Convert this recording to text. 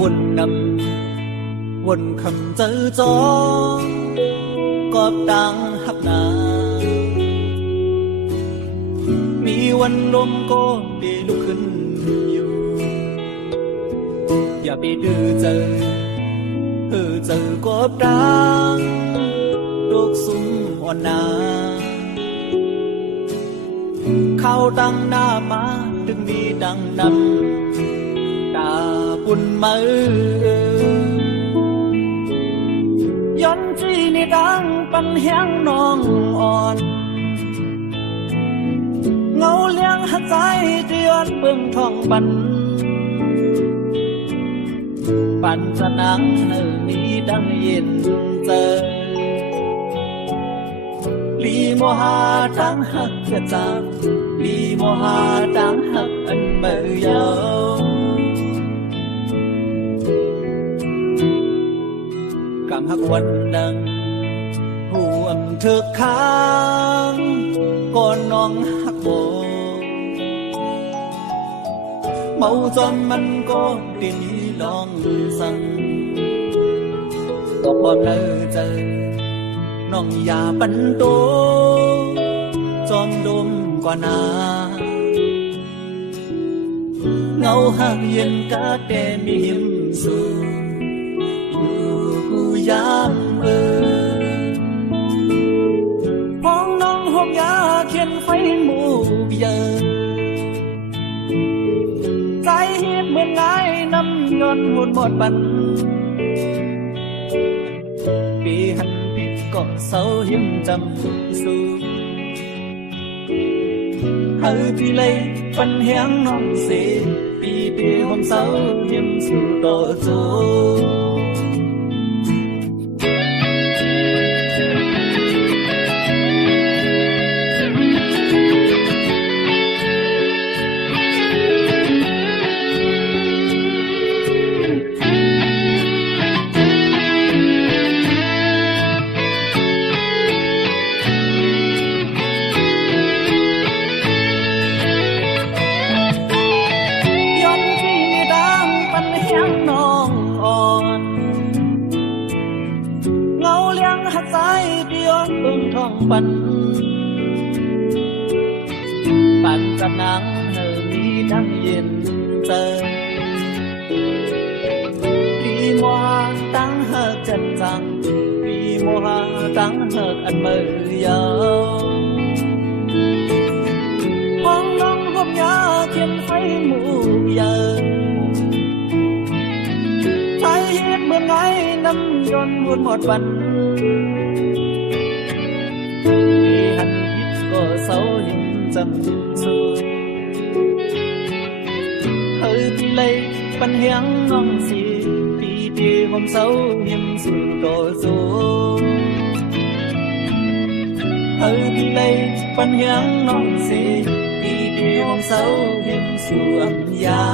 วนนวนคำเจอจอกอบดังหักนามีวันลมก็ได้ลุกขึ้นอยู่อย่าไปดื้อเจอกอบดังลูกสุ่มอ่อนนาเข้าดังหน้ามาดึงมีดังนำตาปุ่นมือย้อนจีนี่ดังปันแหงน้องอ่อนเงาเลี้ยงหักใจเดือนเบิ่งทองปันสนังนี้ดังเย็นเจอลีโมหาดังหักกระจางลีโมหาดังหักอันเมื่อยาวกำหักวันดังห่วงเธอค้างก่อนน้องหักโบเมาจนมันก็ได้มีลองสั่งก็พอเลิกเจอน้องอย่าปันโตจอมดมกว่านาเงาหักเย็นกะแต่มีหิมสูอยู่กูยามพ้องน้องหอมยาเขียนไฟหมู่เยอะใจเหียบเหมือนไงน้ำย้อนวนหมดบันปีหันปิดก็เศร้าหิมจำสูเฮาพี่เลยปันแหงน้องเสียปีเดียวผมเศร้าหิมสู่ต่อจูปันกำนังมีดังเย็นเจอปีมัวตั้งหักจันจังปีมัวตั้งหักอันเมื่อยาวห้องน้องผมยาเขียนไฟหมู่เยอะใจเห็นเมื่อไงน้ำย้อนวนหมดวันหันพิษก็เศร้าหิมจำสูเฮ้ยพี่เลยปันเฮียงน้องสีปีที่ผมเศร้าหิมสู่ต่อสู้เฮ้ยพี่เลยปันเฮียงน้องสีปีที่ผมเศร้าหิมสู่อัญญา